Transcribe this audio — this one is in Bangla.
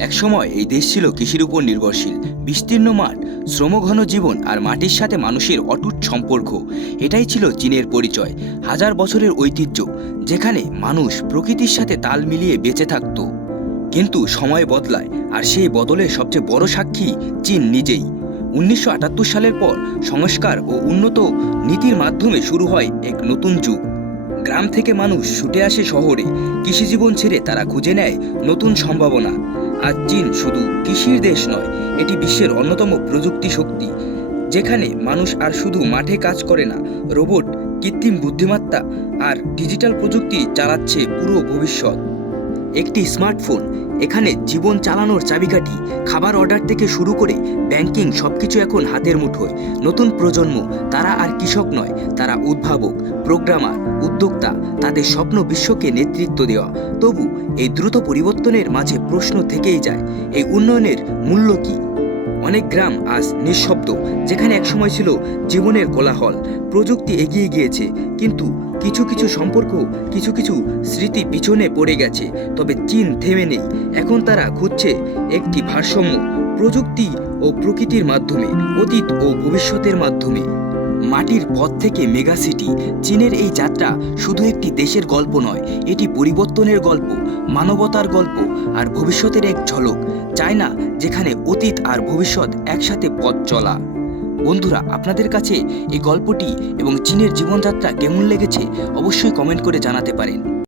একসময় এই দেশ ছিল কৃষির উপর নির্ভরশীল। বিস্তীর্ণ মাঠ, শ্রমঘন জীবন আর মাটির সাথে মানুষের অটুট সম্পর্ক, এটাই ছিল চীনের পরিচয়। হাজার বছরের ঐতিহ্য, যেখানে মানুষ প্রকৃতির সাথে তাল মিলিয়ে বেঁচে থাকত। কিন্তু সময় বদলায়, আর সেই বদলের সবচেয়ে বড় সাক্ষী চীন নিজেই। 1978 সালের পর সংস্কার ও উন্নত নীতির মাধ্যমে শুরু হয় এক নতুন যুগ। গ্রাম থেকে মানুষ ছুটে আসে শহরে, কৃষিজীবন ছেড়ে তারা খুঁজে নেয় নতুন সম্ভাবনা। আজ চীন শুধু কৃষির দেশ নয়, এটি বিশ্বের অন্যতম প্রযুক্তি শক্তি, যেখানে মানুষ আর শুধু মাঠে কাজ করে না, রোবট, কৃত্রিম বুদ্ধিমত্তা আর ডিজিটাল প্রযুক্তি চালাচ্ছে পুরো ভবিষ্যৎ। একটি স্মার্টফোন এখানে জীবন চালানোর চাবিকাঠি। খাবার অর্ডার থেকে শুরু করে ব্যাংকিং, সবকিছু এখন হাতের মুঠোয়। নতুন প্রজন্ম, তারা আর কৃষক নয়, তারা উদ্ভাবক, প্রোগ্রামার, উদ্যোক্তা। তাদের স্বপ্ন বিশ্বকে নেতৃত্ব দেওয়া। তবু এই দ্রুত পরিবর্তনের মাঝে প্রশ্ন থেকেই যায়, এই উন্নয়নের মূল্য কী? অনেক গ্রাম আজ নিঃশব্দ, যেখানে একসময় ছিল জীবনের কোলাহল। প্রযুক্তি এগিয়ে গিয়েছে, কিন্তু কিছু কিছু সম্পর্ক, কিছু কিছু স্মৃতি পিছনে পড়ে গেছে। তবে চীন থেমে নেই। এখন তারা খুঁজছে একটি ভারসাম্য, প্রযুক্তি ও প্রকৃতির মাধ্যমে, অতীত ও ভবিষ্যতের মাধ্যমে। মাটির পথ থেকে মেগা সিটি, চীনের এই যাত্রা শুধু একটি দেশের গল্প নয়, এটি পরিবর্তনের গল্প, মানবতার গল্প আর ভবিষ্যতের এক ঝলক। চায়না, যেখানে অতীত আর ভবিষ্যৎ একসাথে পথ চলা। বন্ধুরা, আপনাদের কাছে এই গল্পটি এবং চীনের জীবনযাত্রা কেমন লেগেছে অবশ্যই কমেন্ট করে জানাতে পারেন।